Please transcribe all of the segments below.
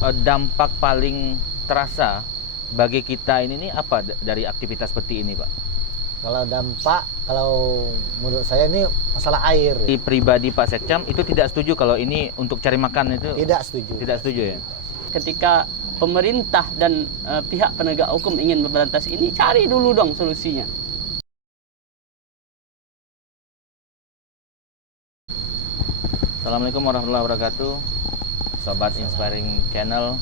dampak paling terasa bagi kita ini nih apa dari aktivitas seperti ini, Pak? Kalau dampak, kalau menurut saya ini masalah air. Di pribadi Pak Sekcam itu tidak setuju kalau ini untuk cari makan itu? Tidak setuju. Tidak setuju ya? Ketika pemerintah dan pihak penegak hukum ingin memberantas ini, cari dulu dong solusinya. Assalamualaikum warahmatullahi wabarakatuh, Sobat Inspiring Channel.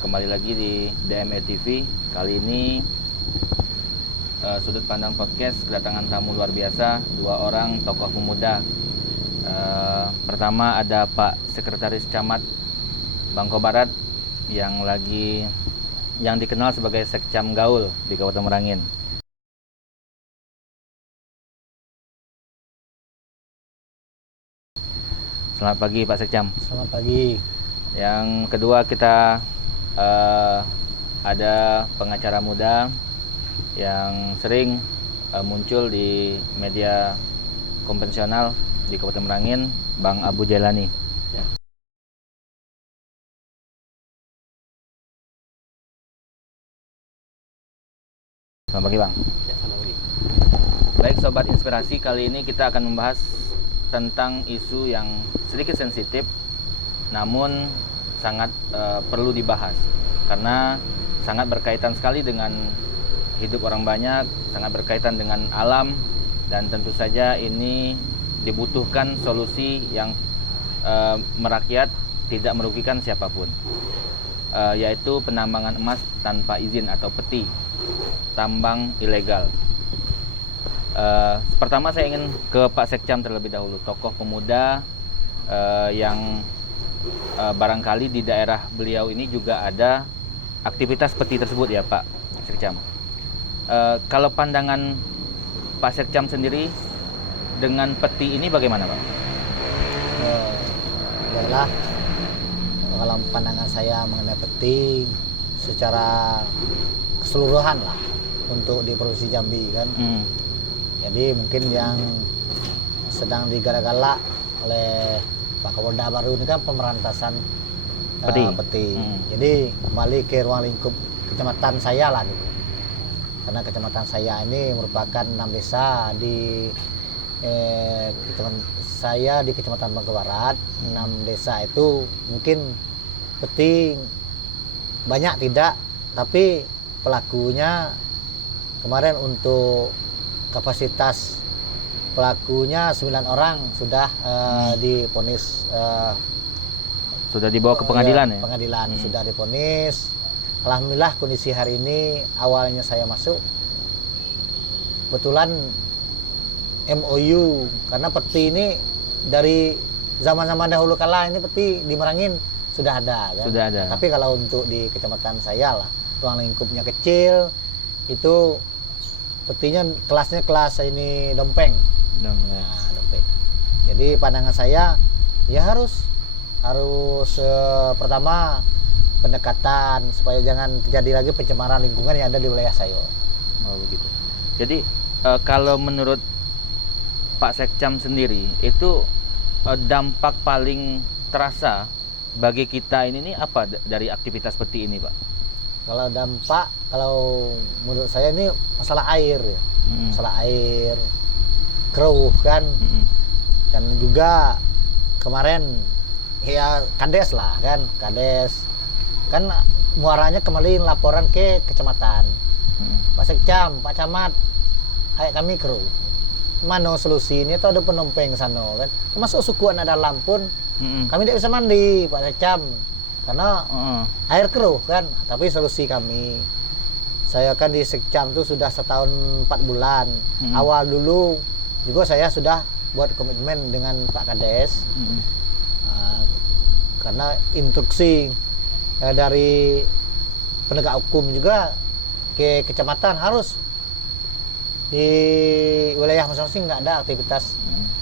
Kembali lagi di DME TV. Kali ini Sudut Pandang Podcast kedatangan tamu luar biasa, dua orang tokoh pemuda. Pertama ada Pak Sekretaris Camat Bangko Barat yang dikenal sebagai Sekcam Gaul di Kabupaten Merangin. Selamat pagi Pak Sekcam. Selamat pagi. Yang kedua kita ada pengacara muda yang sering muncul di media konvensional di Kabupaten Merangin, Bang Abu Jailani. Ya. Selamat pagi Bang. Ya, selamat pagi. Baik Sobat Inspirasi, kali ini kita akan membahas tentang isu yang sedikit sensitif namun sangat perlu dibahas karena sangat berkaitan sekali dengan hidup orang banyak, sangat berkaitan dengan alam, dan tentu saja ini dibutuhkan solusi yang merakyat, tidak merugikan siapapun, yaitu penambangan emas tanpa izin atau peti, tambang ilegal. Pertama saya ingin ke Pak Sekcam terlebih dahulu, tokoh pemuda yang barangkali di daerah beliau ini juga ada aktivitas peti tersebut ya Pak Sekcam. Kalau pandangan Pak Sekcam sendiri dengan peti ini bagaimana Pak? Baiklah, kalau pandangan saya mengenai peti secara keseluruhan lah untuk di Provinsi Jambi kan. Jadi mungkin yang sedang digalak-galak oleh Pak Kapolda baru ini kan pemberantasan peti. Jadi kembali ke ruang lingkup kecamatan saya lah gitu. Karena kecamatan saya ini merupakan 6 desa di Kecamatan Bangko Barat. 6 desa itu mungkin peti banyak tidak, tapi pelakunya kemarin untuk kapasitas pelakunya 9 orang sudah divonis, sudah dibawa ke pengadilan ya? Pengadilan sudah divonis. Alhamdulillah kondisi hari ini, awalnya saya masuk kebetulan MOU, karena peti ini dari zaman-zaman dahulu kala ini peti di Merangin sudah ada kan? Sudah ada. Tapi kalau untuk di kecamatan saya lah, ruang lingkupnya kecil, itu petinya kelasnya kelas ini dompeng. Nah, dompeng. Jadi pandangan saya ya harus pertama pendekatan supaya jangan terjadi lagi pencemaran lingkungan yang ada di wilayah saya. Oh begitu. Jadi kalau menurut Pak Sekcam sendiri itu dampak paling terasa bagi kita ini nih apa dari aktivitas seperti ini Pak? Kalau dampak, kalau menurut saya ini masalah air ya. Masalah air, keruh kan. Dan juga kemarin ya kades lah kan, kades kan muaranya kembali laporan ke kecamatan. Pak Sekcam, Pak Camat, ayo kami keruh. Mana solusi ini? Atau ada penompeng sana kan? Termasuk suku anak dalam pun kami tidak bisa mandi Pak Sekcam karena air keruh kan. Tapi solusi kami, saya kan di Sekcam tuh sudah 1 tahun 4 bulan. Awal dulu juga saya sudah buat komitmen dengan Pak Kades, karena instruksi dari penegak hukum juga ke kecamatan harus di wilayah masing-masing nggak ada aktivitas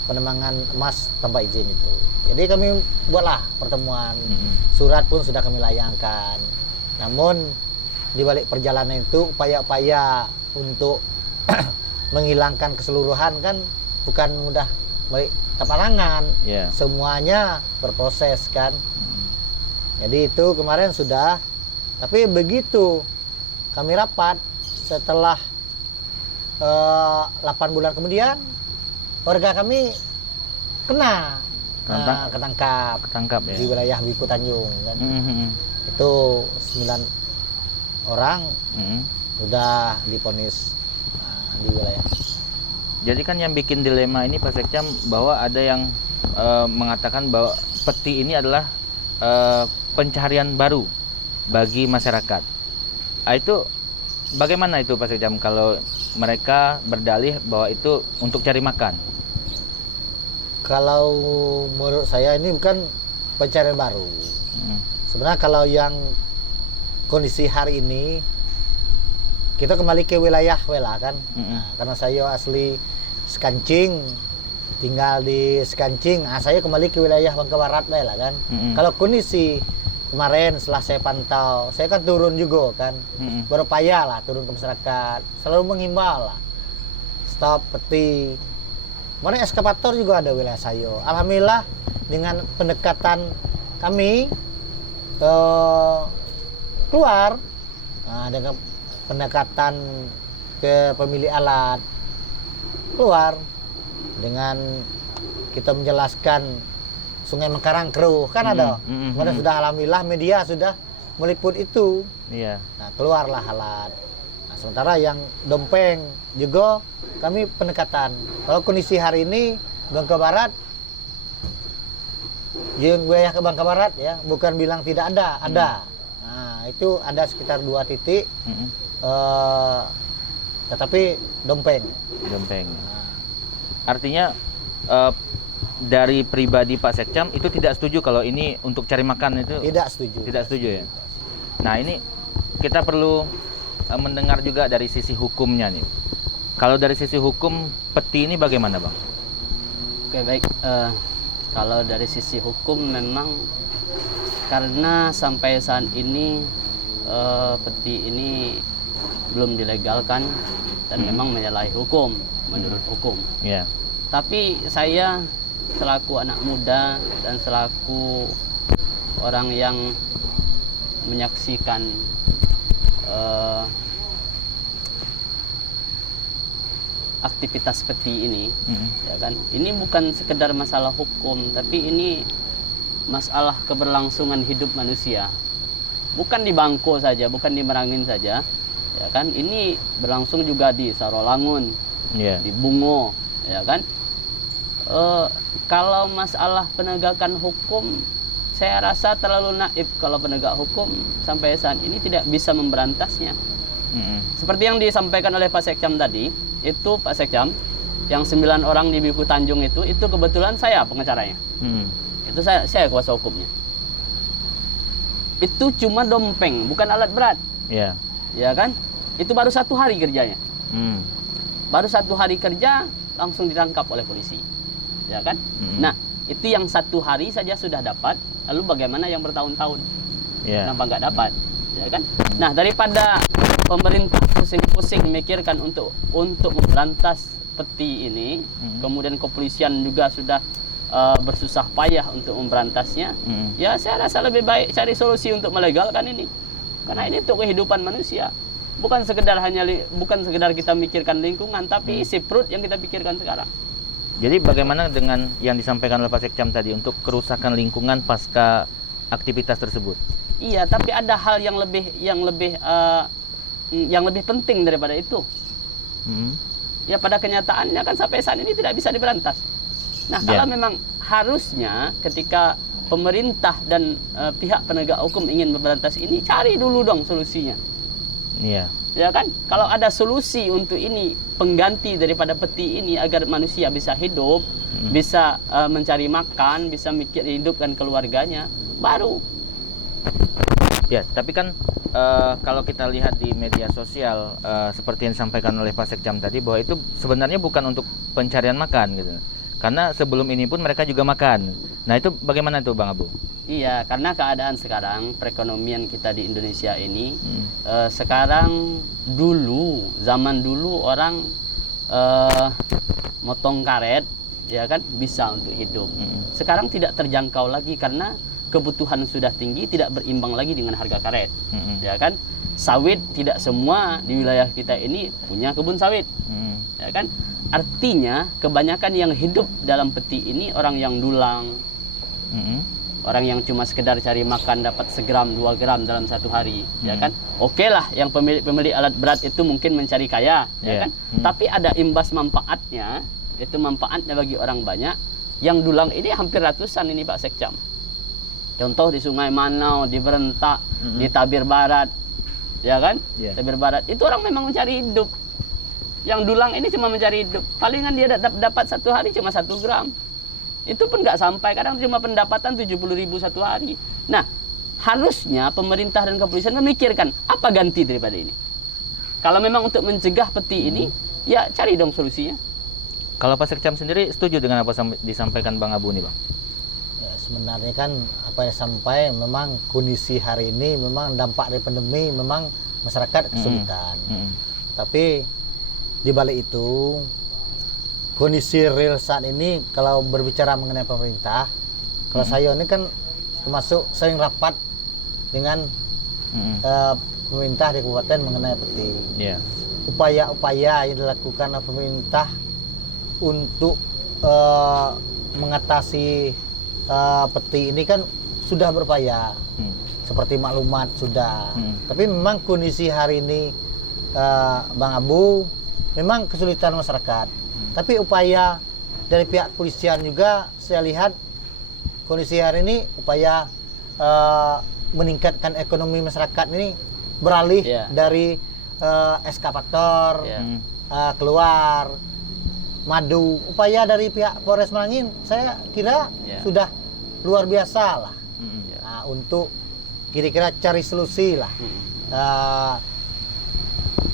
penambangan emas tanpa izin itu. Jadi kami buatlah pertemuan, surat pun sudah kami layangkan. Namun di balik perjalanan itu upaya-upaya untuk menghilangkan keseluruhan kan bukan mudah tapak tangan. Semuanya berproses kan. Jadi itu kemarin sudah, tapi begitu kami rapat setelah 8 bulan kemudian warga kami kena ketangkap ya. di wilayah Wiku Tanjung kan. Itu 9 orang sudah divonis di wilayah. Jadi kan yang bikin dilema ini Pak Sekcam bahwa ada yang mengatakan bahwa peti ini adalah pencaharian baru bagi masyarakat. Itu bagaimana itu Pak Sekcam kalau mereka berdalih bahwa itu untuk cari makan? Kalau menurut saya ini bukan pencarian baru. Sebenarnya kalau yang kondisi hari ini kita kembali ke wilayah Wela kan. Karena saya asli Sekancing, tinggal di Sekancing. Saya kembali ke wilayah Bangka Barat Wela kan. Kalau kondisi kemarin setelah saya pantau, saya kan turun juga kan. Berupaya lah turun ke masyarakat, selalu menghimbau lah stop peti. Mana eskavator juga ada wilayah saya. Alhamdulillah dengan pendekatan kami keluar dengan pendekatan ke pemilik alat, keluar dengan kita menjelaskan Sungai Mengkarang keruh kan ada. Kemudian sudah alhamdulillah media sudah meliput itu. Nah, keluarlah alat. Nah, sementara yang dompeng juga kami pendekatan. Kalau kondisi hari ini Bangka Barat, wilayah ke Bangka Barat ya, bukan bilang tidak ada, ada. Nah, itu ada sekitar 2 titik. Tetapi dompeng. Artinya dari pribadi Pak Sekcam itu tidak setuju kalau ini untuk cari makan itu? Tidak setuju. Tidak setuju ya. Nah, ini kita perlu mendengar juga dari sisi hukumnya nih. Kalau dari sisi hukum peti ini bagaimana, Bang? Oke, baik. Kalau dari sisi hukum memang karena sampai saat ini peti ini belum dilegalkan dan memang menyalahi hukum menurut hukum. Tapi saya selaku anak muda dan selaku orang yang menyaksikan aktivitas peti ini, ya kan, ini bukan sekedar masalah hukum, tapi ini masalah keberlangsungan hidup manusia. Bukan di Bangko saja, bukan di Merangin saja, ya kan, ini berlangsung juga di Sarolangun, di Bungo, ya kan. Kalau masalah penegakan hukum, saya rasa terlalu naif kalau penegak hukum sampai saat ini tidak bisa memberantasnya. Seperti yang disampaikan oleh Pak Sekcam tadi, itu Pak Sekcam, yang 9 orang di Wiku Tanjung itu kebetulan saya pengacaranya. Itu saya kuasa hukumnya. Itu cuma dompeng, bukan alat berat. Ya kan? Itu baru 1 hari kerjanya. Baru 1 hari kerja langsung ditangkap oleh polisi. Ya kan? Nah, itu yang 1 hari saja sudah dapat. Lalu bagaimana yang bertahun-tahun? Kenapa nggak dapat? Ya kan? Nah, daripada pemerintah pusing-pusing memikirkan untuk memberantas peti ini, kemudian kepolisian juga sudah bersusah payah untuk memberantasnya, ya saya rasa lebih baik cari solusi untuk melegalkan ini, karena ini untuk kehidupan manusia, bukan sekedar kita mikirkan lingkungan, tapi isi perut yang kita pikirkan sekarang. Jadi bagaimana dengan yang disampaikan oleh Pak Sekcam tadi untuk kerusakan lingkungan pasca aktivitas tersebut? Iya, tapi ada hal yang lebih penting daripada itu. Ya, pada kenyataannya kan sampai saat ini tidak bisa diberantas. Nah, kalau memang harusnya ketika pemerintah dan pihak penegak hukum ingin memberantas ini, cari dulu dong solusinya. Ya kan? Kalau ada solusi untuk ini, pengganti daripada peti ini agar manusia bisa hidup, bisa mencari makan, bisa mikir hidupkan keluarganya, baru. Ya, tapi kan kalau kita lihat di media sosial seperti yang disampaikan oleh Pak Sekcam tadi, bahwa itu sebenarnya bukan untuk pencarian makan gitu. Karena sebelum ini pun mereka juga makan. Nah, itu bagaimana tuh Bang Abu? Iya, karena keadaan sekarang perekonomian kita di Indonesia ini sekarang zaman dulu orang motong karet, ya kan, bisa untuk hidup. Sekarang tidak terjangkau lagi karena kebutuhan sudah tinggi, tidak berimbang lagi dengan harga karet. Ya kan? Sawit tidak semua di wilayah kita ini punya kebun sawit. Ya kan? Artinya kebanyakan yang hidup dalam peti ini orang yang dulang. Orang yang cuma sekedar cari makan dapat segram 2 gram dalam satu hari, ya kan? Oke lah, yang pemilik alat berat itu mungkin mencari kaya, ya kan? Tapi ada imbas manfaatnya, itu manfaatnya bagi orang banyak. Yang dulang ini hampir ratusan ini Pak Sekcam. Contoh di Sungai Manau, di Berentak, di Tabir Barat, ya kan? Tabir Barat itu orang memang mencari hidup. Yang dulang ini cuma mencari hidup. Palingan dia dapat satu hari cuma 1 gram. Itu pun nggak sampai, kadang cuma pendapatan 70.000 satu hari. Nah, harusnya pemerintah dan kepolisian memikirkan apa ganti daripada ini. Kalau memang untuk mencegah peti ini, ya cari dong solusinya. Kalau Pak Sekcam sendiri setuju dengan apa disampaikan Bang Abu nih, Bang? Ya, sebenarnya kan apa yang sampai memang kondisi hari ini memang dampak dari pandemi, memang masyarakat kesulitan. Tapi di balik itu, kondisi real saat ini kalau berbicara mengenai pemerintah, kalau saya ini kan termasuk sering rapat dengan pemerintah di kabupaten mengenai peti. Upaya-upaya yang dilakukan oleh pemerintah untuk mengatasi peti ini kan sudah berupaya, seperti maklumat sudah. Tapi memang kondisi hari ini Bang Abu memang kesulitan masyarakat. Tapi upaya dari pihak kepolisian juga saya lihat kondisi hari ini upaya meningkatkan ekonomi masyarakat ini beralih dari eskavator keluar madu. Upaya dari pihak Polres Merangin saya kira sudah luar biasa lah. Nah, untuk kira-kira cari solusi lah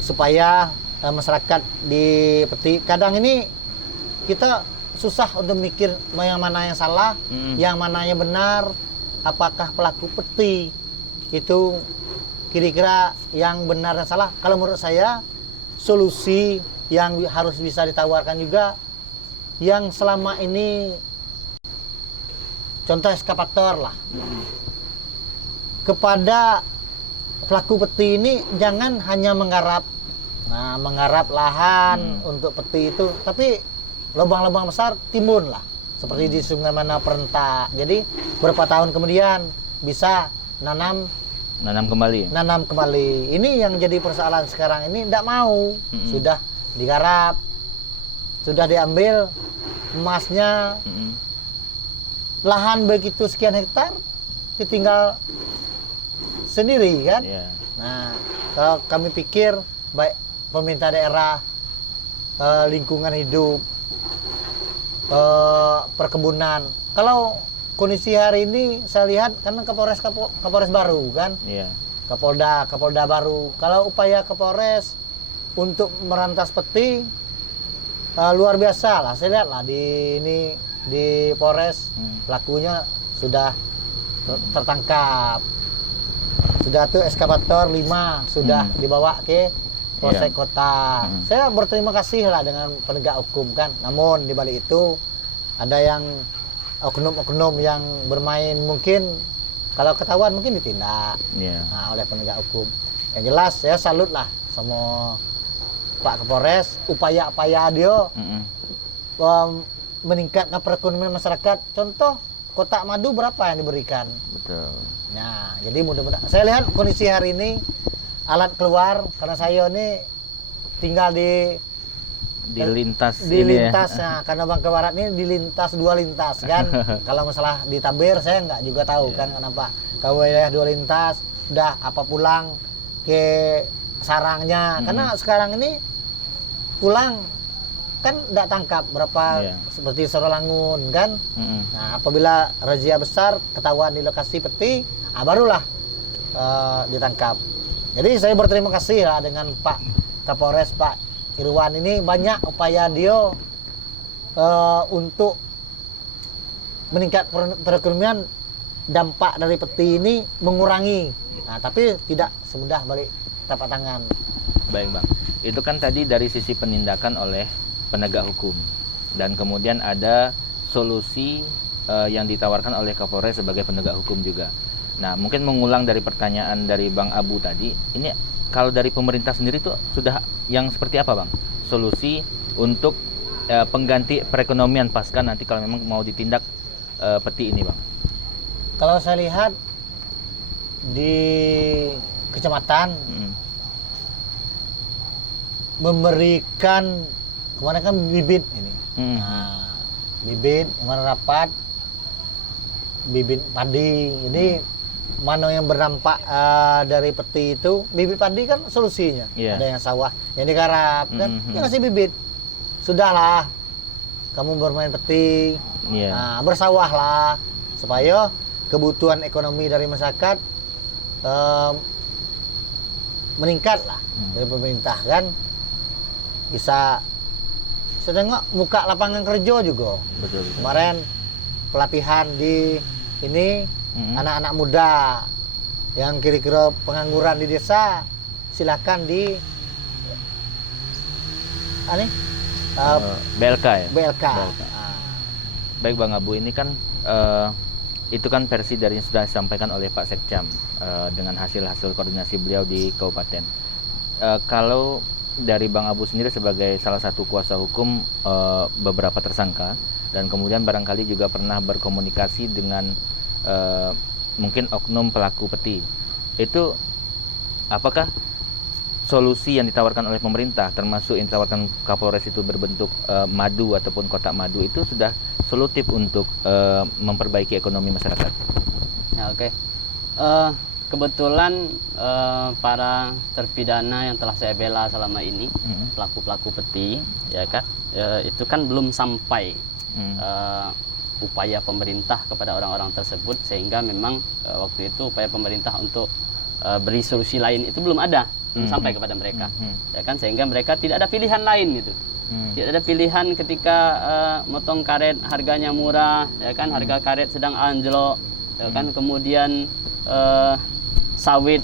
supaya masyarakat di peti. Kadang ini kita susah untuk mikir yang mana yang salah, yang mana yang benar, apakah pelaku peti itu kira-kira yang benar dan salah. Kalau menurut saya solusi yang harus bisa ditawarkan juga yang selama ini contoh eskavator lah. Kepada pelaku peti ini jangan hanya menggarap lahan untuk peti itu, tapi lubang-lubang besar timbun lah, seperti di Sungai Manau Perentak. Jadi beberapa tahun kemudian bisa nanam kembali. Ini yang jadi persoalan sekarang ini, tidak mau. Sudah digarap, sudah diambil emasnya, lahan begitu sekian hektar ditinggal sendiri kan. Nah, kalau kami pikir baik pemerintah daerah, lingkungan hidup, perkebunan. Kalau kondisi hari ini saya lihat karena Kapolres baru kan, Kapolda baru. Kalau upaya Kapolres untuk merantas peti luar biasa lah. Saya lihat lah di Polres pelakunya sudah tertangkap. Sudah tuh eskavator 5 sudah dibawa ke Polsek Kota. Saya berterima kasih lah dengan penegak hukum kan. Namun di balik itu ada yang oknum-oknum yang bermain, mungkin kalau ketahuan mungkin ditindak oleh penegak hukum. Yang jelas saya salut lah sama Pak Kapolres, upaya-upaya dia meningkatkan perekonomian masyarakat. Contoh kotak madu berapa yang diberikan? Betul. Nah, jadi mudah-mudahan saya lihat kondisi hari ini alat keluar, karena saya ini tinggal di lintas nah, karena Bangka Barat ini di lintas 2 lintas kan. Kalau masalah di Tabir saya nggak juga tahu kan kenapa. Kalau wilayah 2 lintas udah apa pulang ke sarangnya, karena sekarang ini pulang kan tidak tangkap berapa seperti Sorolangun kan. Nah, apabila razia besar ketahuan di lokasi peti, barulah ditangkap. Jadi saya berterima kasih lah dengan Pak Kapolres, Pak Irwan ini banyak upaya dia untuk meningkat perekonomian. Dampak dari peti ini mengurangi, tapi tidak semudah balik tapak tangan. Baik Bang, itu kan tadi dari sisi penindakan oleh penegak hukum, dan kemudian ada solusi yang ditawarkan oleh Kapolres sebagai penegak hukum juga. Nah, mungkin mengulang dari pertanyaan dari Bang Abu tadi, ini kalau dari pemerintah sendiri tuh sudah yang seperti apa, Bang? Solusi untuk pengganti perekonomian pasca nanti kalau memang mau ditindak peti ini, Bang? Kalau saya lihat di kecamatan memberikan kemarin kan bibit ini, bibit kemarin rapat bibit padi. Ini mana yang berdampak dari peti itu bibit padi kan solusinya. Ada yang sawah yang digarap kan, ya ngasih bibit. Sudahlah, kamu bermain peti, bersawahlah supaya kebutuhan ekonomi dari masyarakat meningkat lah dari pemerintah kan. Bisa saya tengok muka lapangan kerja juga. Betul. Kemarin pelatihan di ini anak-anak muda yang kira-kira pengangguran di desa, silakan di BLK ya. BLK. Baik Bang Abu, ini kan itu kan versi dari yang sudah disampaikan oleh Pak Sekcam dengan hasil-hasil koordinasi beliau di kabupaten. Kalau dari Bang Abu sendiri sebagai salah satu kuasa hukum beberapa tersangka dan kemudian barangkali juga pernah berkomunikasi dengan mungkin oknum pelaku peti, itu apakah solusi yang ditawarkan oleh pemerintah termasuk yang ditawarkan Kapolres itu berbentuk madu ataupun kotak madu itu sudah solutif untuk memperbaiki ekonomi masyarakat? Ya, oke. Kebetulan para terpidana yang telah saya bela selama ini, pelaku-pelaku peti, ya kan, itu kan belum sampai upaya pemerintah kepada orang-orang tersebut, sehingga memang waktu itu upaya pemerintah untuk beri solusi lain itu belum ada, belum sampai kepada mereka, ya kan, sehingga mereka tidak ada pilihan lain gitu. Tidak ada pilihan ketika motong karet harganya murah, ya kan, harga karet sedang anjlok, ya kan, kemudian sawit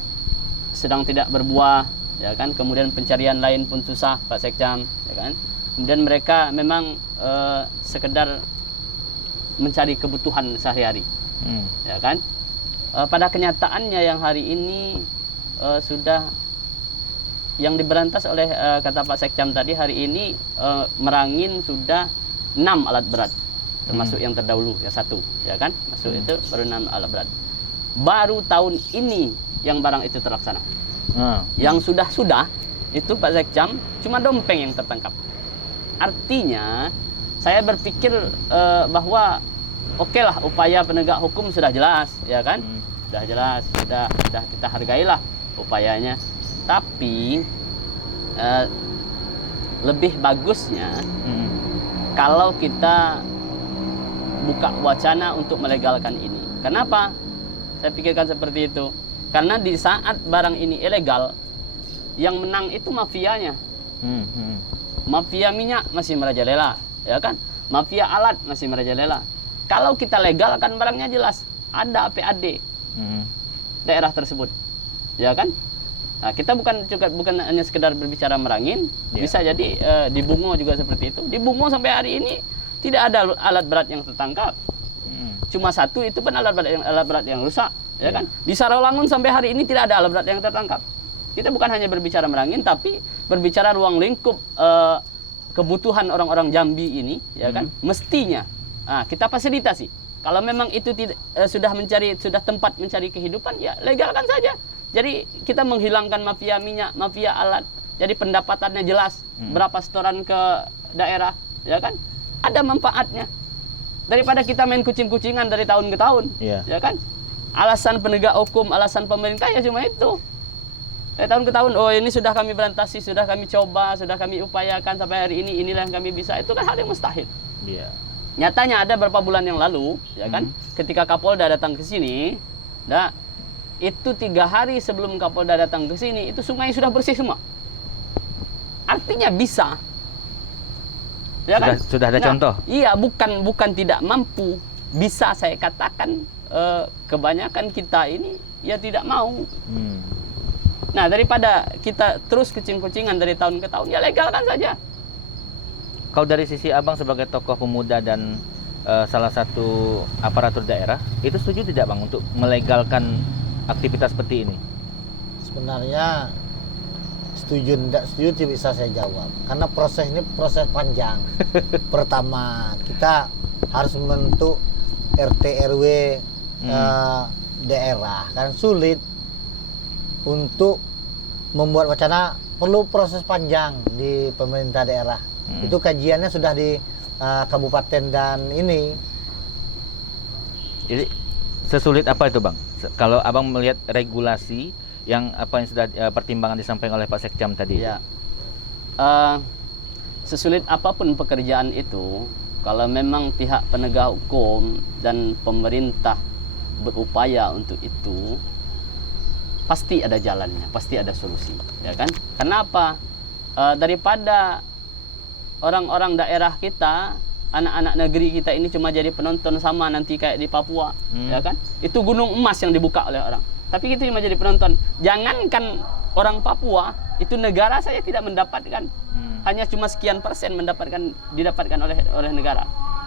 sedang tidak berbuah, ya kan, kemudian pencarian lain pun susah, Pak Sekcam, ya kan. Kemudian mereka memang sekedar mencari kebutuhan sehari-hari, ya kan. Pada kenyataannya yang hari ini sudah yang diberantas oleh kata Pak Sekcam tadi, hari ini merangin sudah 6 alat berat, termasuk yang terdahulu ya 1, ya kan, masuk itu baru 6 alat berat. Baru tahun ini yang barang itu terlaksana. Yang sudah itu Pak Sekcam cuma dompeng yang tertangkap. Artinya saya berpikir bahwa oke lah, upaya penegak hukum sudah jelas, ya kan, sudah jelas, sudah kita hargailah upayanya. Tapi lebih bagusnya kalau kita buka wacana untuk melegalkan ini. Kenapa saya pikirkan seperti itu? Karena di saat barang ini ilegal, yang menang itu mafianya. Mafia minyak masih merajalela, ya kan? Mafia alat masih merajalela. Kalau kita legalkan barangnya jelas, ada PAD daerah tersebut, ya kan? Nah, kita bukan hanya sekedar berbicara merangin, bisa jadi di Bungo juga seperti itu. Di Bungo sampai hari ini tidak ada alat berat yang tertangkap. Cuma 1 itu pun alat berat yang rusak, ya kan? Di Sarawangun sampai hari ini tidak ada alat berat yang tertangkap. Kita bukan hanya berbicara merangin, tapi berbicara ruang lingkup kebutuhan orang-orang Jambi ini, ya kan? Mestinya kita fasilitasi. Kalau memang itu sudah tempat mencari kehidupan, ya legalkan saja. Jadi kita menghilangkan mafia minyak, mafia alat. Jadi pendapatannya jelas, berapa setoran ke daerah, ya kan? Ada manfaatnya. Daripada kita main kucing-kucingan dari tahun ke tahun, ya kan? Alasan penegak hukum, alasan pemerintah ya cuma itu. Dari tahun ke tahun, oh ini sudah kami berantasi, sudah kami coba, sudah kami upayakan sampai hari ini, inilah yang kami bisa. Itu kan hal yang mustahil. Nyatanya ada beberapa bulan yang lalu, ya kan, ketika Kapolda datang ke sini, itu 3 hari sebelum Kapolda datang ke sini, itu sungai sudah bersih semua. Artinya bisa. Ya kan? Sudah ada contoh. Iya, bukan tidak mampu. Bisa saya katakan kebanyakan kita ini ya tidak mau. Nah, daripada kita terus kucing-kucingan dari tahun ke tahun, ya legalkan saja. Kalau dari sisi Abang sebagai tokoh pemuda dan salah satu aparatur daerah, itu setuju tidak Bang untuk melegalkan aktivitas seperti ini? Sebenarnya setuju tidak setuju tidak bisa saya jawab karena proses ini proses panjang. Pertama kita harus membentuk RT RW daerah kan sulit untuk membuat wacana, perlu proses panjang di pemerintah daerah. Itu kajiannya sudah di kabupaten dan ini. Jadi sesulit apa itu Bang? Kalau Abang melihat regulasi yang apa yang sudah pertimbangan disampaikan oleh Pak Sekcam tadi. Ya. Sesulit apapun pekerjaan itu, kalau memang pihak penegak hukum dan pemerintah berupaya untuk itu, pasti ada jalannya, pasti ada solusi, ya kan? Kenapa? Daripada orang-orang daerah kita, anak-anak negeri kita ini cuma jadi penonton sama nanti kayak di Papua, ya kan? Itu gunung emas yang dibuka oleh orang. Tapi kita cuma jadi penonton. Jangankan orang Papua, itu negara saya tidak mendapatkan. Hanya cuma sekian persen didapatkan oleh negara,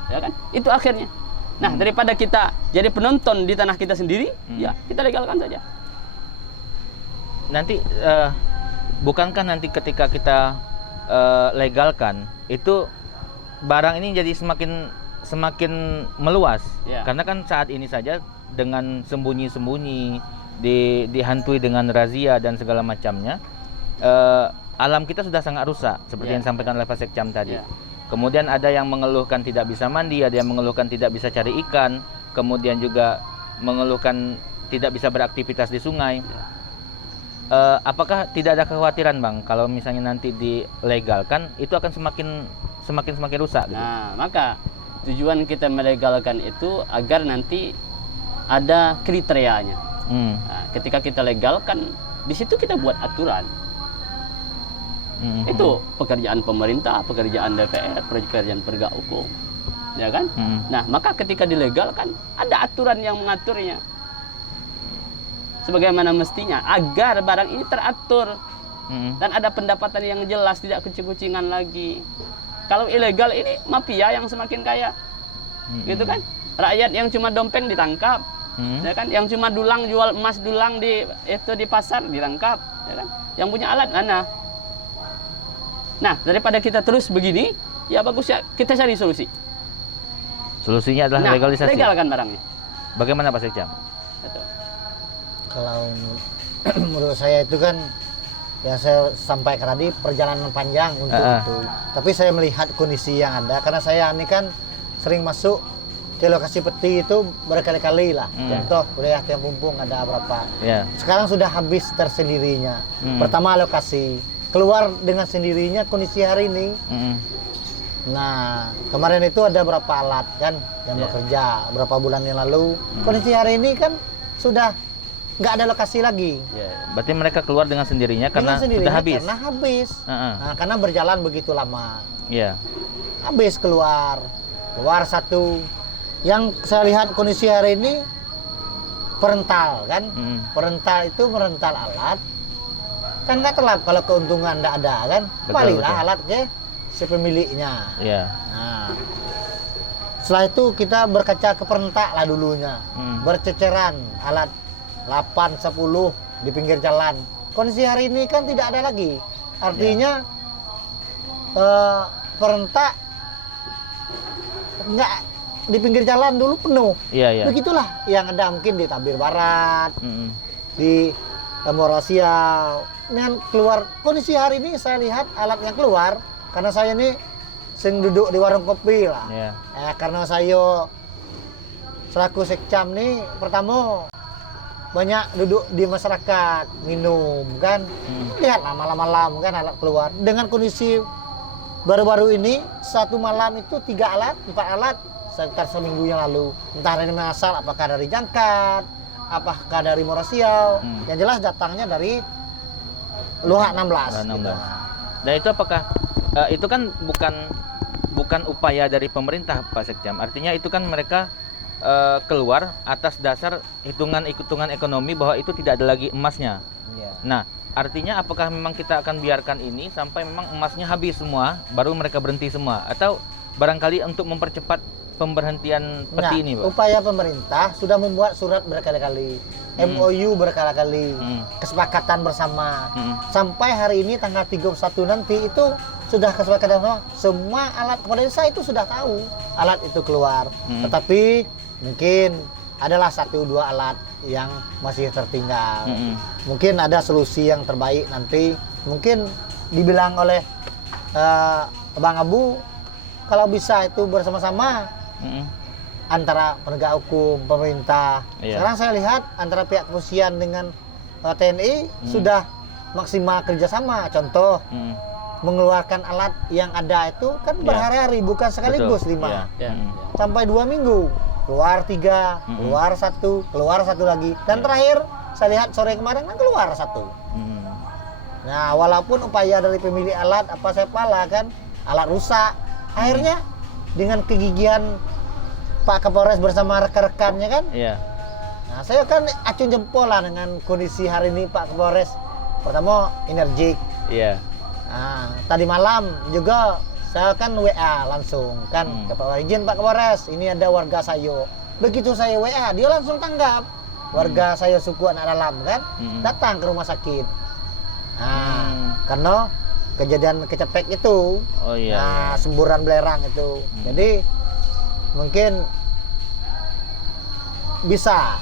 ya kan? Itu akhirnya. Nah, daripada kita jadi penonton di tanah kita sendiri, ya kita legalkan saja. Nanti bukankah nanti ketika kita legalkan itu barang ini jadi semakin meluas, karena kan saat ini saja dengan sembunyi-sembunyi dihantui dengan razia dan segala macamnya, alam kita sudah sangat rusak seperti yang disampaikan oleh Pak Sekcam tadi. Kemudian ada yang mengeluhkan tidak bisa mandi, ada yang mengeluhkan tidak bisa cari ikan, kemudian juga mengeluhkan tidak bisa beraktivitas di sungai. Apakah tidak ada kekhawatiran Bang kalau misalnya nanti dilegalkan itu akan semakin rusak gitu? Nah, maka tujuan kita melegalkan itu agar nanti ada kriterianya. Nah, ketika kita legalkan, di situ kita buat aturan. Itu pekerjaan pemerintah, pekerjaan DPR, pekerjaan penegak hukum, ya kan? Nah, maka ketika dilegalkan ada aturan yang mengaturnya sebagaimana mestinya agar barang ini teratur dan ada pendapatan yang jelas, tidak kucing-kucingan lagi. Kalau ilegal ini mafia yang semakin kaya, gitu kan? Rakyat yang cuma dompeng ditangkap, ya kan? Yang cuma dulang jual emas dulang di pasar ditangkap, ya kan? Yang punya alat mana? Nah, daripada kita terus begini, ya bagus ya kita cari solusi. Solusinya adalah legalisasi. Legalkan barangnya. Bagaimana Pak Sekcam? Kalau menurut saya itu kan yang saya sampaikan tadi perjalanan panjang untuk itu. Tapi saya melihat kondisi yang ada karena saya ini kan sering masuk ke lokasi peti itu berkali-kali lah. Contoh wilayah Tiang Pumpung ada berapa. Sekarang sudah habis tersendirinya. Pertama lokasi, keluar dengan sendirinya kondisi hari ini. Nah, kemarin itu ada berapa alat kan yang bekerja berapa bulan yang lalu. Kondisi hari ini kan sudah nggak ada lokasi lagi. Berarti mereka keluar dengan sendirinya karena sudah habis. Karena habis. Nah, karena berjalan begitu lama. Habis keluar satu. Yang saya lihat kondisi hari ini perental kan. Perental itu merental alat. Kan nggak telap kalau keuntungan nggak ada kan. Kembalilah alat ke si pemiliknya. Nah, setelah itu kita berkaca ke perentak lah dulunya. Berceceran alat 8, 10 di pinggir jalan. Kondisi hari ini kan tidak ada lagi. Artinya perentak nggak di pinggir jalan dulu penuh. Begitulah yang ada mungkin di Tabir Barat, di Morasial. Dengan keluar kondisi hari ini saya lihat alat yang keluar karena saya ini sering duduk di warung kopi lah. Karena saya selaku Sekcam nih pertama banyak duduk di masyarakat minum kan, lihatlah malam-malam kan alat keluar. Dengan kondisi baru-baru ini satu malam itu 3 alat, 4 alat sekitar seminggu yang lalu. Entah dari mana asal, apakah dari Jangkat, apakah dari Morasial. Yang jelas datangnya dari Luhak 16. Gitu. Dan itu apakah itu kan bukan upaya dari pemerintah Pak Sekcam. Artinya itu kan mereka keluar atas dasar hitungan ekonomi bahwa itu tidak ada lagi emasnya. Nah, artinya apakah memang kita akan biarkan ini sampai memang emasnya habis semua, baru mereka berhenti semua, atau barangkali untuk mempercepat pemberhentian peti ini, Bang? Upaya pemerintah sudah membuat surat berkali-kali, MOU berkali-kali, kesepakatan bersama. Sampai hari ini tanggal 31 nanti itu sudah kesepakatan semua alat kepada desa itu sudah tahu alat itu keluar. Tetapi mungkin adalah 1-2 alat yang masih tertinggal. Mungkin ada solusi yang terbaik nanti. Mungkin dibilang oleh Bang Abu, kalau bisa itu bersama-sama antara penegak hukum, pemerintah. Sekarang saya lihat antara pihak kepolisian dengan TNI sudah maksimal kerjasama. Contoh, mengeluarkan alat yang ada itu kan berhari-hari, bukan sekaligus 5 sampai 2 minggu. Keluar 3, keluar 1, keluar 1 lagi. Dan terakhir saya lihat sore kemarin kan keluar 1. Nah, walaupun upaya dari pemilik alat apa saya pala kan, alat rusak. Akhirnya dengan kegigihan Pak Kapolres bersama rekan-rekannya kan. Nah, saya kan acung jempol lah dengan kondisi hari ini Pak Kapolres. Pertama energik. Nah, tadi malam juga saya kan WA langsung kan ke Pak izin Pak Kapolres, ini ada warga saya. Begitu saya WA, dia langsung tanggap. Warga saya suku anak dalam kan, datang ke rumah sakit. Nah, karena kejadian kecepek itu, semburan belerang itu. Jadi mungkin bisa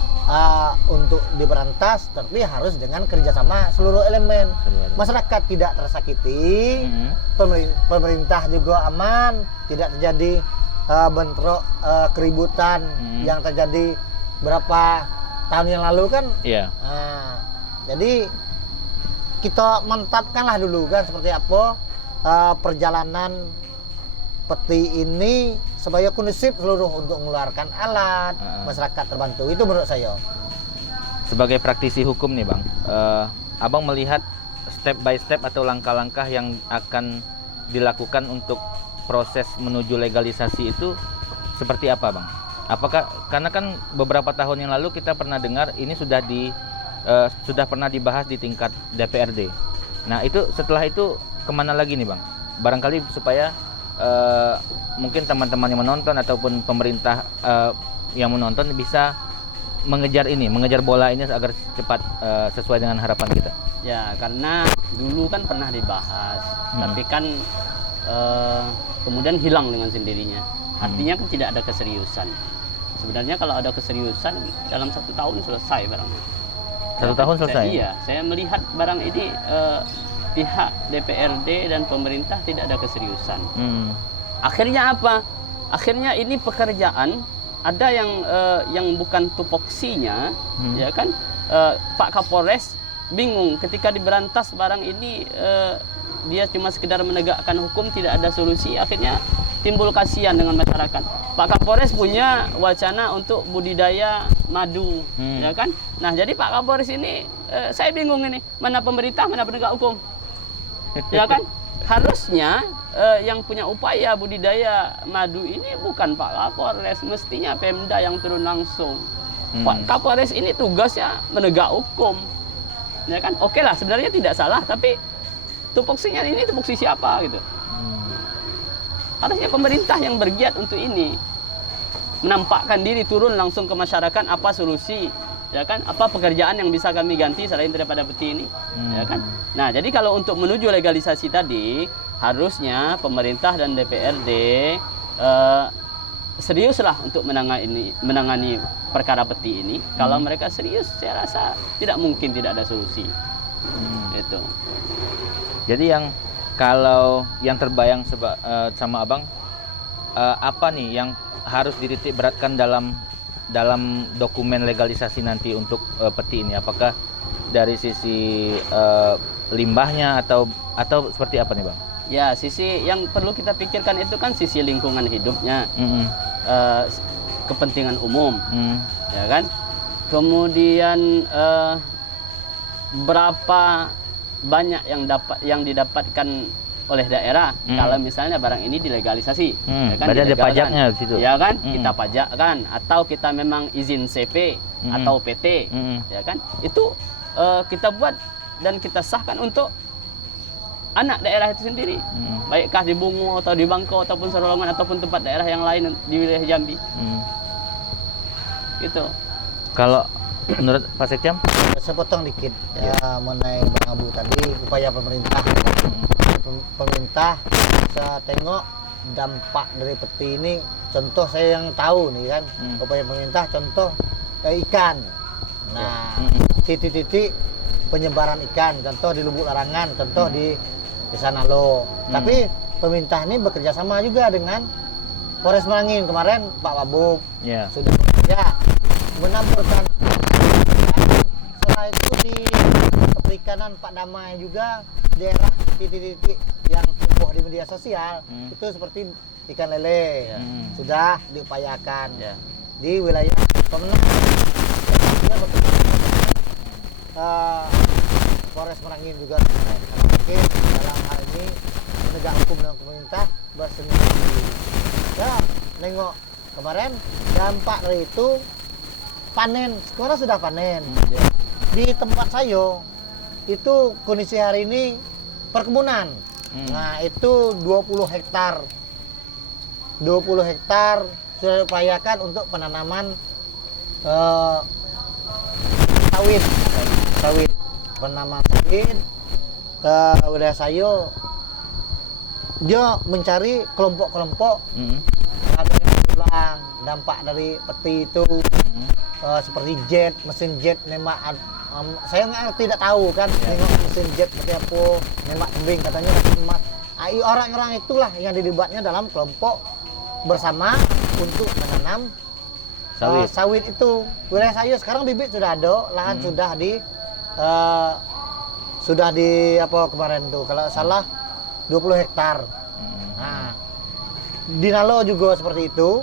untuk diberantas, tapi harus dengan kerjasama seluruh elemen. Masyarakat tidak tersakiti, pemerintah juga aman, tidak terjadi bentrok keributan yang terjadi berapa tahun yang lalu kan. Jadi kita mantapkanlah dulu kan seperti apa perjalanan peti ini supaya kondusif seluruh untuk mengeluarkan alat, masyarakat terbantu. Itu menurut saya. Sebagai praktisi hukum nih Bang, Abang melihat step by step atau langkah-langkah yang akan dilakukan untuk proses menuju legalisasi itu seperti apa Bang? Apakah, karena kan beberapa tahun yang lalu kita pernah dengar ini sudah pernah dibahas di tingkat DPRD. Nah itu setelah itu kemana lagi nih Bang? Barangkali supaya mungkin teman-teman yang menonton ataupun pemerintah yang menonton bisa mengejar bola ini agar cepat sesuai dengan harapan kita. Ya, karena dulu kan pernah dibahas, tapi kan kemudian hilang dengan sendirinya. Artinya kan tidak ada keseriusan. Sebenarnya kalau ada keseriusan dalam 1 tahun selesai barangnya. 1 tahun selesai? Iya, saya melihat barang ini pihak DPRD dan pemerintah tidak ada keseriusan. Akhirnya apa? Akhirnya ini pekerjaan ada yang bukan tupoksinya, ya kan? Pak Kapolres bingung ketika diberantas barang ini, dia cuma sekedar menegakkan hukum, tidak ada solusi. Akhirnya timbul kasihan dengan masyarakat. Pak Kapolres punya wacana untuk budidaya madu, ya kan? Nah, jadi Pak Kapolres ini saya bingung ini, mana pemerintah, mana penegak hukum. Ya kan? Harusnya yang punya upaya budidaya madu ini bukan Pak Kapolres, mestinya Pemda yang turun langsung. Pak Kapolres ini tugasnya menegak hukum. Ya kan? Oke lah, sebenarnya tidak salah, tapi tupoksinya ini tupoksi siapa gitu. Harusnya pemerintah yang bergiat untuk ini, menampakkan diri, turun langsung ke masyarakat, apa solusi, ya kan, apa pekerjaan yang bisa kami ganti selain daripada peti ini, ya kan. Nah, jadi kalau untuk menuju legalisasi tadi, harusnya pemerintah dan DPRD seriuslah untuk menangani perkara peti ini. Kalau mereka serius, saya rasa tidak mungkin tidak ada solusi. Itu. Jadi kalau yang terbayang sama Abang, apa nih yang harus dititik beratkan dalam dokumen legalisasi nanti untuk peti ini? Apakah dari sisi limbahnya atau seperti apa nih Bang? Ya, sisi yang perlu kita pikirkan itu kan sisi lingkungan hidupnya, kepentingan umum, ya kan. Kemudian berapa banyak yang didapatkan oleh daerah kalau misalnya barang ini dilegalisasi, ya kan? Berarti ada pajaknya di situ. Ya kan, kita pajakkan atau kita memang izin CP atau PT, ya kan? Itu kita buat dan kita sahkan untuk anak daerah itu sendiri. Baikkah di Bungo atau di Bangko ataupun Sorolongan ataupun tempat daerah yang lain di wilayah Jambi. Gitu. Kalau menurut Pak Sekjam? Saya potong dikit ya mengenai Bang Abu tadi, upaya pemerintah. Pemerintah saya tengok dampak dari peti ini, contoh saya yang tahu nih kan, upaya pemerintah contoh ikan. Nah, titik-titik penyebaran ikan, contoh di Lubuk Larangan, contoh di Desa Nalo. Tapi pemerintah ini bekerja sama juga dengan Polres Merangin. Kemarin Pak Wabub sudah bekerja menamburkan. Setelah itu di perikanan Pak Damai juga daerah titik-titik yang heboh di media sosial itu seperti ikan lele sudah diupayakan di wilayah pemenang. Polres Merangin juga mungkin dalam hal ini penegak hukum dengan pemerintah bersinergi. Ya, nengok kemarin dampak dari itu panen, sekarang sudah panen. Di tempat saya itu kondisi hari ini perkebunan. Nah, itu 20 hektar. 20 hektar sudah diupayakan untuk penanaman sawit. Penanaman sawit wilayah saya dia mencari kelompok-kelompok ada yang berulang dampak dari peti itu seperti jet, mesin jet nembak. Saya tidak tahu kan nengok mesin jet seperti apa, nembak tembing katanya emas. Orang-orang itulah yang dilibatnya dalam kelompok bersama untuk menanam sawit itu. Wilayah saya sekarang bibit sudah ada, lahan sudah di apa kemarin tuh kalau salah 20 hektar. Nah, di Nalo juga seperti itu.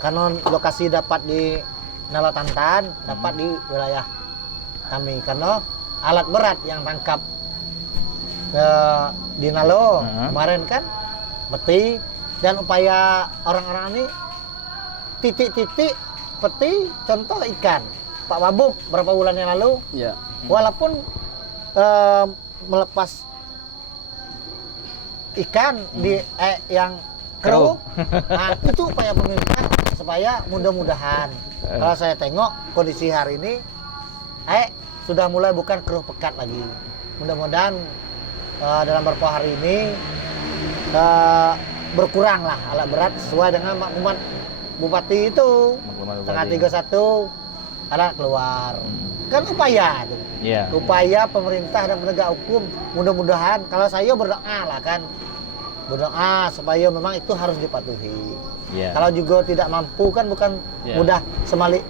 Karena lokasi dapat di Nalo Tantan, dapat di wilayah kami karena alat berat yang tangkap di Nalo kemarin kan peti, dan upaya orang-orang ini titik-titik peti contoh ikan. Pak Wabub berapa bulan yang lalu walaupun melepas ikan di yang keruh. Nah, itu upaya pemerintah supaya mudah-mudahan kalau saya tengok kondisi hari ini sudah mulai bukan keruh pekat lagi. Mudah-mudahan dalam beberapa hari ini berkuranglah alat berat sesuai dengan maklumat Bupati itu. Tanggal 31 alat keluar. Kan upaya itu. Upaya pemerintah dan penegak hukum. Mudah-mudahan kalau saya berdoa lah kan. Berdoa supaya memang itu harus dipatuhi. Kalau juga tidak mampu kan bukan mudah semalik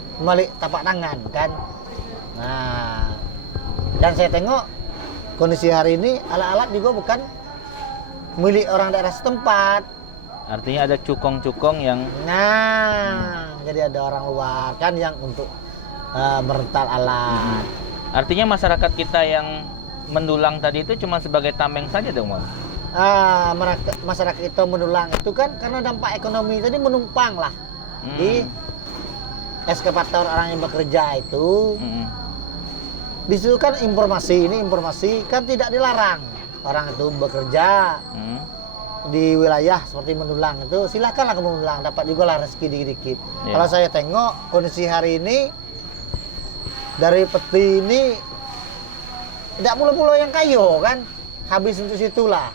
tapak tangan kan. Nah, dan saya tengok kondisi hari ini alat-alat juga bukan milik orang daerah setempat. Artinya ada cukong-cukong yang jadi ada orang luar kan yang untuk merental alat. Artinya masyarakat kita yang mendulang tadi itu cuma sebagai tameng saja dong, Mas? Masyarakat itu mendulang itu kan karena dampak ekonomi tadi menumpang lah di eskavator orang yang bekerja itu. Di situ kan informasi kan tidak dilarang orang itu bekerja di wilayah seperti mendulang itu, silakanlah kamu mendulang, dapat juga lah rezeki dikit-dikit. Kalau saya tengok kondisi hari ini dari peti ini tidak mulu-mulu yang kayu kan, habis untuk situlah.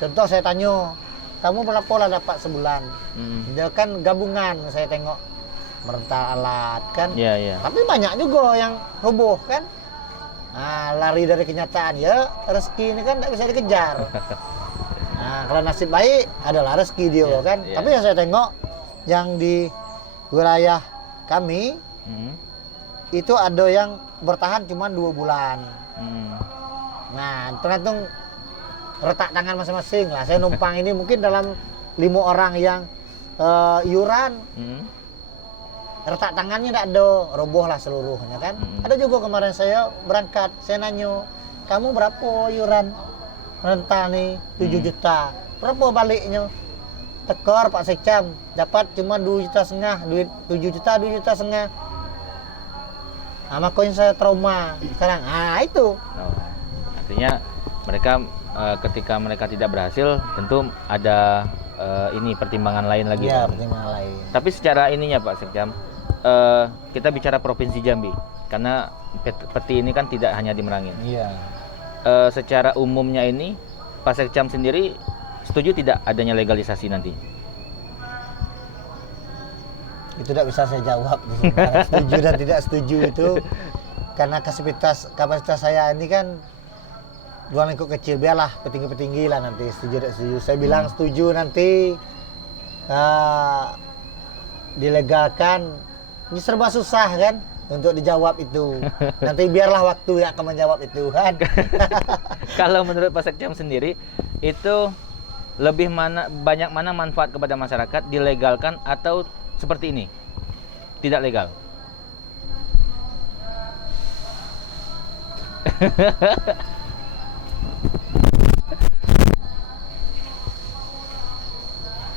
Contoh saya tanya, kamu berapa lah dapat sebulan? Dia kan gabungan, saya tengok merental alat kan. Tapi banyak juga yang roboh kan. Lari dari kenyataan ya, rezeki ini kan tidak bisa dikejar. Nah, kalau nasib baik adalah rezeki dia kan. Tapi yang saya tengok yang di wilayah kami itu ada yang bertahan cuma 2 bulan. Nah, tergantung retak tangan masing-masing lah. Saya numpang ini mungkin dalam 5 orang yang iuran, retak tangannya tidak ada, roboh lah seluruhnya kan. Ada juga kemarin saya berangkat, saya nanya, kamu berapa iuran rental nih? 7 juta. Berapa baliknya? Tekor Pak Sekjam, dapat cuma 2,5 juta, duit 7 juta, 2,5 juta. Makanya saya trauma sekarang. Itu. Artinya mereka ketika mereka tidak berhasil tentu ada ini pertimbangan lain lagi. Iya, pertimbangan lain. Tapi secara ininya Pak Sekjam, kita bicara Provinsi Jambi karena peti ini kan tidak hanya di Merangin. Iya. Secara umumnya ini Pak Sekjam sendiri setuju tidak adanya legalisasi nanti? Itu tidak bisa saya jawab. Setuju dan tidak setuju itu karena kapasitas saya ini kan ruang lingkup kecil, biarlah petinggi-petinggi lah nanti setuju tidak setuju. Saya bilang setuju nanti dilegalkan. Ini serba susah kan untuk dijawab itu. Nanti biarlah waktu yang akan menjawab itu kan. Kalau menurut Pak Sekjam sendiri itu lebih banyak mana manfaat kepada masyarakat dilegalkan atau seperti ini tidak legal?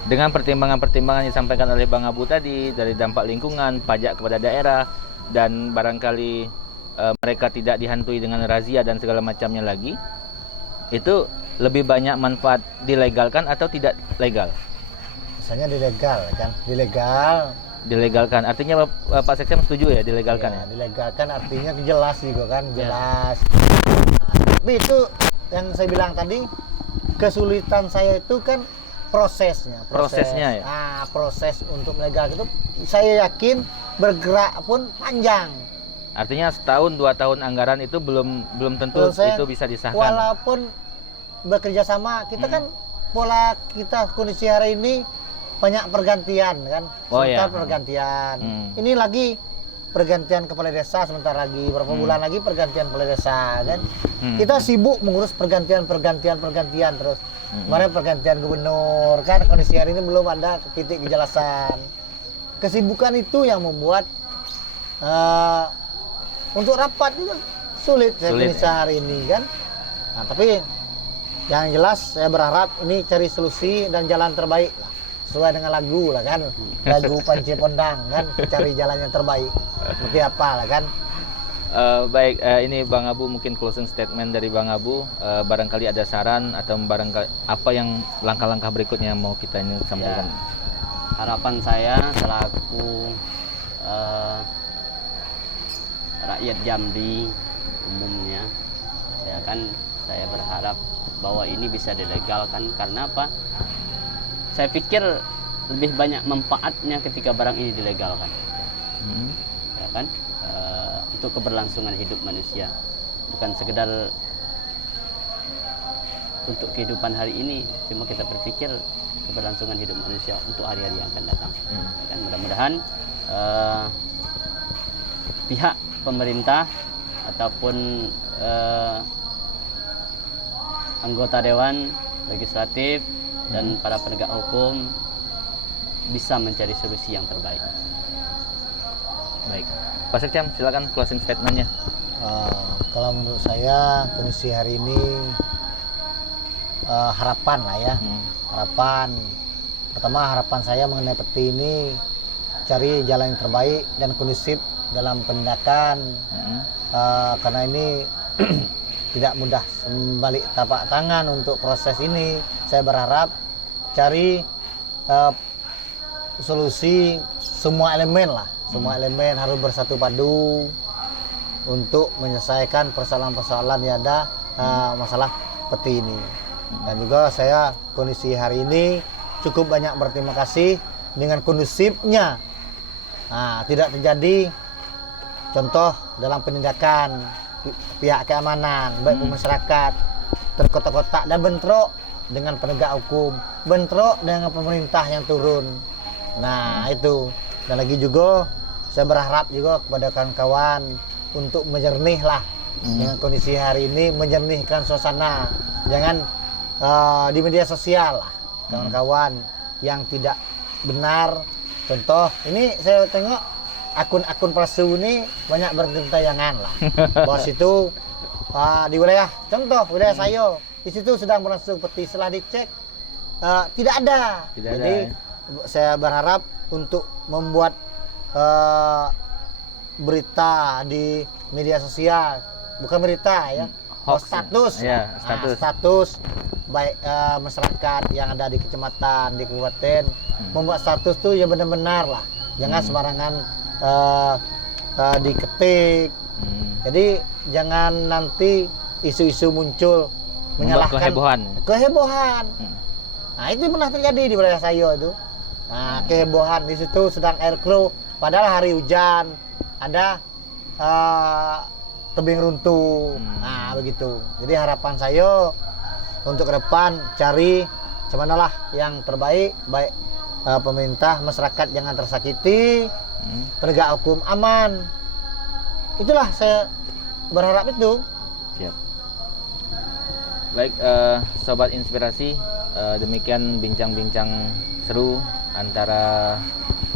Dengan pertimbangan-pertimbangan yang disampaikan oleh Bang Abu tadi, dari dampak lingkungan, pajak kepada daerah, dan barangkali mereka tidak dihantui dengan razia dan segala macamnya lagi, itu lebih banyak manfaat dilegalkan atau tidak legal? Misalnya Dilegalkan, artinya Pak Sekjam setuju ya dilegalkan ya? Dilegalkan artinya jelas juga kan, jelas. Tapi itu yang saya bilang tadi, kesulitan saya itu kan prosesnya ya. Proses untuk legal itu saya yakin bergerak pun panjang. Artinya setahun 2 tahun anggaran itu belum tentu itu bisa disahkan. Walaupun bekerja sama kita kan pola kita kondisi hari ini banyak pergantian kan. Pergantian. Ini lagi pergantian kepala desa, sebentar lagi berapa bulan lagi pergantian kepala desa kan. Kita sibuk mengurus pergantian terus. Kemarin pergantian gubernur kan, kondisi hari ini belum ada titik kejelasan. Kesibukan itu yang membuat untuk rapat itu sulit Indonesia hari ini kan. Nah, tapi yang jelas saya berharap ini cari solusi dan jalan terbaik lah. Sesuai dengan lagu lah kan. Lagu Panci Pondang kan, cari jalan yang terbaik. Seperti apa lah kan. Baik, ini Bang Abu mungkin closing statement dari Bang Abu, barangkali ada saran atau barangkali apa yang langkah-langkah berikutnya yang mau kita ini sampaikan. Ya, harapan saya selaku rakyat Jambi umumnya, ya kan, saya berharap bahwa ini bisa dilegalkan. Karena apa? Saya pikir lebih banyak manfaatnya ketika barang ini dilegalkan, ya kan? Untuk keberlangsungan hidup manusia, bukan sekedar untuk kehidupan hari ini, cuma kita berpikir keberlangsungan hidup manusia untuk hari-hari yang akan datang. Dan mudah-mudahan pihak pemerintah ataupun anggota dewan legislatif dan para penegak hukum bisa mencari solusi yang terbaik. Baik, Pak Sekjam silakan closing statementnya. Kalau menurut saya kondisi hari ini harapan lah ya. Harapan saya mengenai peti ini cari jalan yang terbaik dan kondusif dalam penindakan. Karena ini tidak mudah membalik tapak tangan untuk proses ini. Saya berharap cari solusi semua elemen lah. Semua elemen harus bersatu padu untuk menyelesaikan persoalan-persoalan yang ada masalah peti ini. Dan juga saya kondisi hari ini cukup banyak berterima kasih dengan kondusifnya. Tidak terjadi contoh dalam penindakan pihak keamanan, baik masyarakat terkotak-kotak dan bentrok dengan penegak hukum, bentrok dengan pemerintah yang turun. Nah itu. Dan lagi juga saya berharap juga kepada kawan-kawan untuk menjernih lah dengan kondisi hari ini, menjernihkan suasana. Jangan di media sosial lah kawan-kawan yang tidak benar. Contoh ini saya tengok akun-akun palsu ini banyak bergentayangan lah. Bahwa situ di wilayah, contoh wilayah saya, di situ sedang berlangsung peti, setelah dicek tidak ada. Jadi saya berharap untuk membuat berita di media sosial, bukan berita ya, hoax. Status. Ya, status. Status baik masyarakat yang ada di kecamatan, di kabupaten membuat status tuh ya benar-benar lah. Jangan sembarangan diketik. Jadi jangan nanti isu-isu muncul menyalahkan kehebohan. Nah, itu pernah terjadi di wilayah saya itu. Nah, kehebohan di situ sedang air keruh, padahal hari hujan, ada tebing runtuh. Nah, begitu. Jadi harapan saya untuk ke depan cari cemanalah yang terbaik, baik pemerintah, masyarakat jangan tersakiti, penegak hukum aman. Itulah saya berharap itu. Siap. Baik, Sobat Inspirasi, demikian bincang-bincang seru antara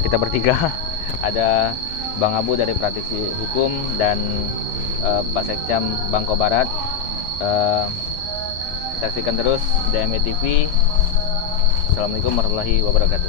kita bertiga. Ada Bang Abu dari Praktisi Hukum dan Pak Sekcam Bangko Barat. Saksikan terus DME TV. Assalamualaikum warahmatullahi wabarakatuh.